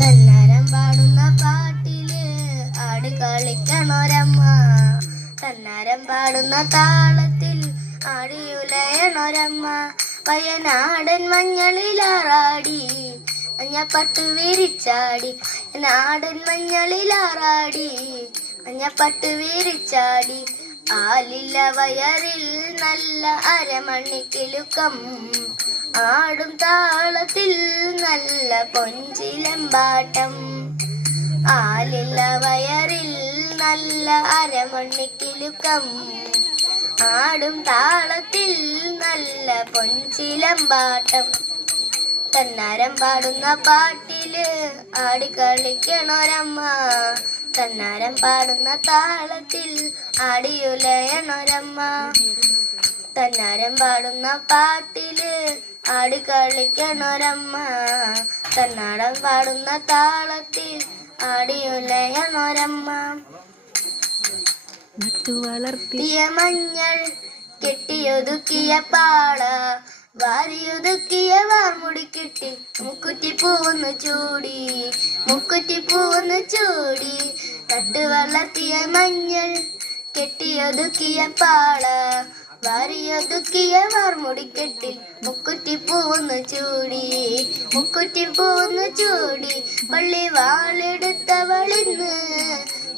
തന്നാരം പാടുന്ന പാട്ടില് ആടി കളിക്കണൊരമ്മ, തന്നാരം പാടുന്ന താളത്തിൽ ആടിയുലയണൊരമ്മ. വയനാടൻ മഞ്ഞളിലാറാടി മഞ്ഞപ്പട്ട് വിരിച്ചാടി, നാടൻ മഞ്ഞളിലാറാടി മഞ്ഞപ്പട്ട് വിരിച്ചാടി. ആലില്ല വയറിൽ നല്ല അരമണിക്കിലുക്കം, ആടും താളത്തിൽ നല്ല പൊഞ്ചിലമ്പാട്ടം. ആലില്ല വയറിൽ നല്ല അരമണിക്കിലുക്കം, ആടും താളത്തിൽ നല്ല പൊഞ്ചിലമ്പാട്ടം. തന്നാരം പാടുന്ന പാട്ടില് ആടിക്കളിക്കണൊരമ്മ, തന്നാരം പാടുന്ന താളത്തിൽ ആടിയുലയണൊരമ്മ. തന്നാരം പാടുന്ന പാട്ടില് ആടിക്കളിക്കണൊരമ്മ, തന്നാരം പാടുന്ന താളത്തിൽ ആടിയുലയണൊരമ്മ. നട്ടുവളർത്തിയ മഞ്ഞൾ കെട്ടിയൊതുക്കിയ പാള, വാരിയൊതുക്കിയ വാർമുടി കെട്ടി മുക്കുറ്റി പൂവൊന്ന് ചൂടി, മുക്കുറ്റി പൂവൊന്ന് ചൂടി. നട്ടു വളർത്തിയ മഞ്ഞൾ കെട്ടിയൊതുക്കിയ പാള, വാരിയൊതുക്കിയ വാർമുടി കെട്ടി മുക്കുറ്റി പൂവൊന്ന് ചൂടി, മുക്കുറ്റി പൂവൊന്ന് ചൂടി. പള്ളി വാളെടുത്തവളിന്ന്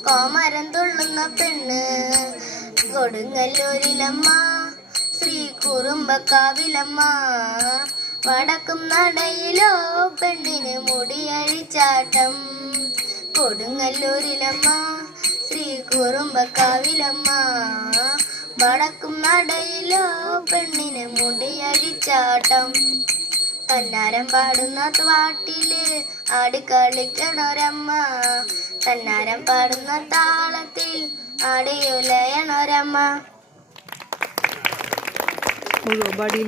കോമരം തുള്ളുന്ന പെണ്ണ്, കൊടുങ്ങല്ലൂരിലമ്മ ശ്രീ കുറുമ്പക്കാവിലമ്മ. വടക്കും നടയിലോ പെണ്ണിന് മുടിയഴിച്ചാട്ടം, കൊടുങ്ങല്ലൂരിലമ്മ ശ്രീ കുറുമ്പക്കാവിലമ്മ. വടക്കും നടയിലോ പെണ്ണിന് മുടിയഴിച്ചാട്ടം. തന്നാരം പാടുന്ന പാട്ടില് ആടിക്കളിക്കണൊരമ്മ, തന്നാരം പാടുന്ന താളത്തിൽ ആടിയുലയണൊരമ്മ. Body